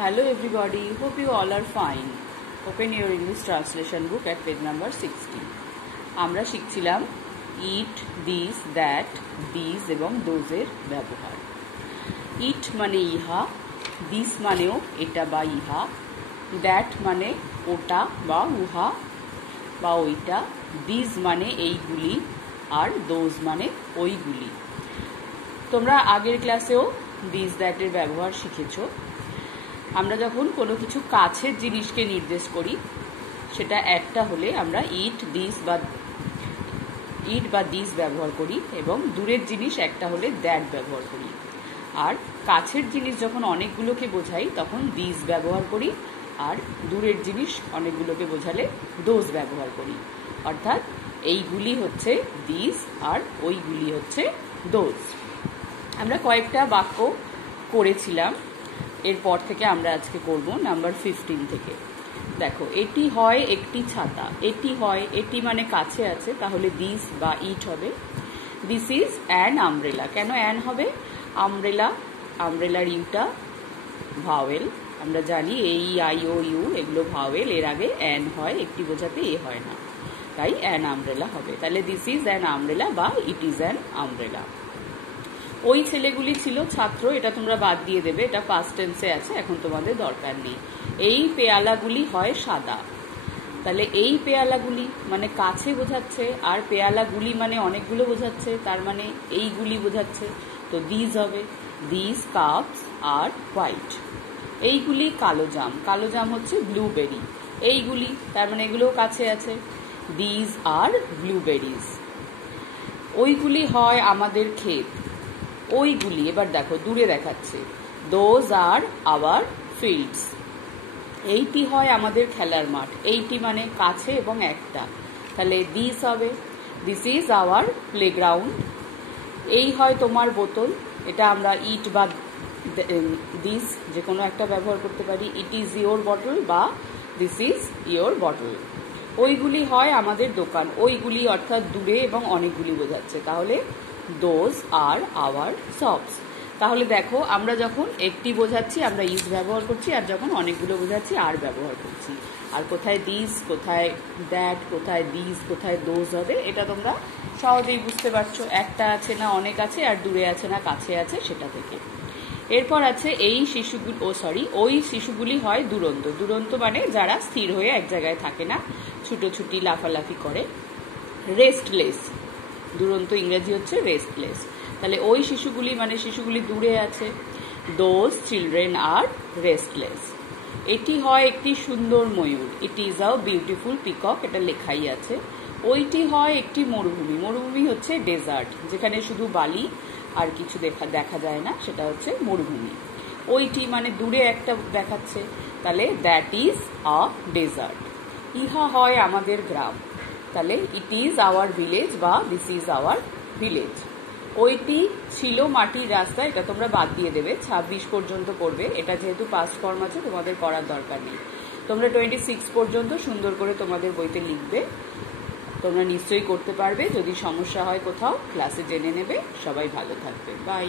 Hello everybody, hope you all are fine. Open your English translation book at page number 60. আমরা শিখছিলাম ইট, this, that, this এবং দোজের ব্যবহার। ইট মানে ইহা, this মানেও এটা বা ইহা, দ্যাট মানে ওটা বা উহা বা ওইটা, দিস মানে এইগুলি আর দোজ মানে ওইগুলি। তোমরা আগের ক্লাসেও দিস দ্যাটের ব্যবহার শিখেছো। আমরা যখন কোনো কিছু কাছের জিনিসকে নির্দেশ করি সেটা একটা হলে আমরা ইট বা দিস ব্যবহার করি এবং দূরের জিনিস একটা হলে দ্যাট ব্যবহার করি। আর কাছের জিনিস যখন অনেকগুলোকে বোঝাই তখন দিস ব্যবহার করি, আর দূরের জিনিস অনেকগুলোকে বোঝালে দোজ ব্যবহার করি। অর্থাৎ এইগুলি হচ্ছে দিস আর ওইগুলি হচ্ছে দোজ। আমরা কয়েকটা বাক্য করেছিলাম, এরপর থেকে আমরা আজকে করব নাম্বার 15 থেকে। দেখো, এটি হয় একটি ছাতা, এটি হয়, এটি মানে কাছে আছে, তাহলে দিস বা ইট হবে। This is an umbrella. কেন অ্যান হবে? আমব্রেলার ইউটা ভাওয়েল। আমরা জানি এই, আই, ও, ইউ এগুলো ভাওয়েল, এর আগে অ্যান হয়, একটি বোঝাতে এ হয় না, তাই অ্যান আমব্রেলা হবে। তাহলে দিস ইজ অ্যান আমব্রেলা বা ইট ইজ অ্যান আমব্রেলা। ওই ছেলেগুলি ছিল ছাত্র, এটা তোমরা বাদ দিয়ে দেবে, এটা পাস্ট টেন্সে আছে, এখন তোমাদের দরকার নেই। এই পেয়ালাগুলি হয় সাদা, তাহলে এই পেয়ালাগুলি মানে কাছে বোঝাচ্ছে, আর পেয়ালাগুলি মানে অনেকগুলো বোঝাচ্ছে, তার মানে এইগুলি বোঝাচ্ছে, তো দিস হবে। This cups are white. এইগুলি কালো জাম হচ্ছে ব্লুবেরি। এইগুলি তার মানে এগুলোও কাছে আছে, দিস আর ব্লুবেরিজ। ওইগুলি হয় আমাদের ক্ষেত। ওইগুলি, এবার দেখো দূরে দেখাচ্ছে, দোজ আর আওয়ার ফিল্ডস। এইটি হয় আমাদের খেলার মাঠ। এইটি মানে কাছে এবং একটা, তাহলে দিস হবে। This is our playground. এই হয় তোমার বোতল, এটা আমরা ইট বা দিস যে কোনো একটা ব্যবহার করতে পারি। ইট ইজ ইয়োর বটল বা দিস ইজ ইয়োর বটল। ওইগুলি হয় আমাদের দোকান। ওইগুলি অর্থাৎ দূরে এবং অনেকগুলি বোঝাচ্ছে, তাহলে দোজ আর আওয়ার শপস। তাহলে দেখো, আমরা যখন একটি বোঝাচ্ছি আমরা ইজ ব্যবহার করছি, আর যখন অনেকগুলো বোঝাচ্ছি আর ব্যবহার করছি। আর কোথায় দিস, কোথায় দ্যাট, কোথায় দিস, কোথায় দোজ হবে, এটা তোমরা সহজেই বুঝতে পারছো। একটা আছে না অনেক আছে, আর দূরে আছে না কাছে আছে, সেটা থেকে। এরপর আছে ওই শিশুগুলি হয় দুরন্ত। দুরন্ত মানে যারা স্থির হয়ে এক জায়গায় থাকে না, ছুটোছুটি লাফালাফি করে। রেস্টলেস, দুরন্ত ইংরেজি হচ্ছে রেস্টলেস। তাহলে ওই শিশুগুলি মানে শিশুগুলি দূরে আছে, দোজ চিলড্রেন আর রেস্টলেস। এটি হয় একটি সুন্দর ময়ূর। It is a beautiful peacock, এটা লেখাই আছে। ওইটি হয় একটি মরুভূমি। মরুভূমি হচ্ছে ডেজার্ট, যেখানে শুধু বালি আর কিছু দেখা যায় না, সেটা হচ্ছে মরুভূমি। ওইটি মানে দূরে একটা দেখাচ্ছে, তাহলে দ্যাট ইজ আ ডেজার্ট। ইহা হয় আমাদের গ্রাম, তাহলে ইট ইজ আওয়ার ভিলেজ বা দিস ইজ আওয়ার ভিলেজ। ওইটি ছিল মাটির রাস্তা, এটা তোমরা বাদ দিয়ে দেবে, 26 পর্যন্ত করবে। এটা যেহেতু পাস্ট ফর্ম আছে তোমাদের করার দরকার নেই। তোমরা 26 পর্যন্ত সুন্দর করে তোমাদের বইতে লিখবে। তোমরা নিশ্চয়ই করতে পারবে। যদি সমস্যা হয় কোথাও ক্লাসে জেনে নেবে। সবাই ভালো থাকবে, বাই।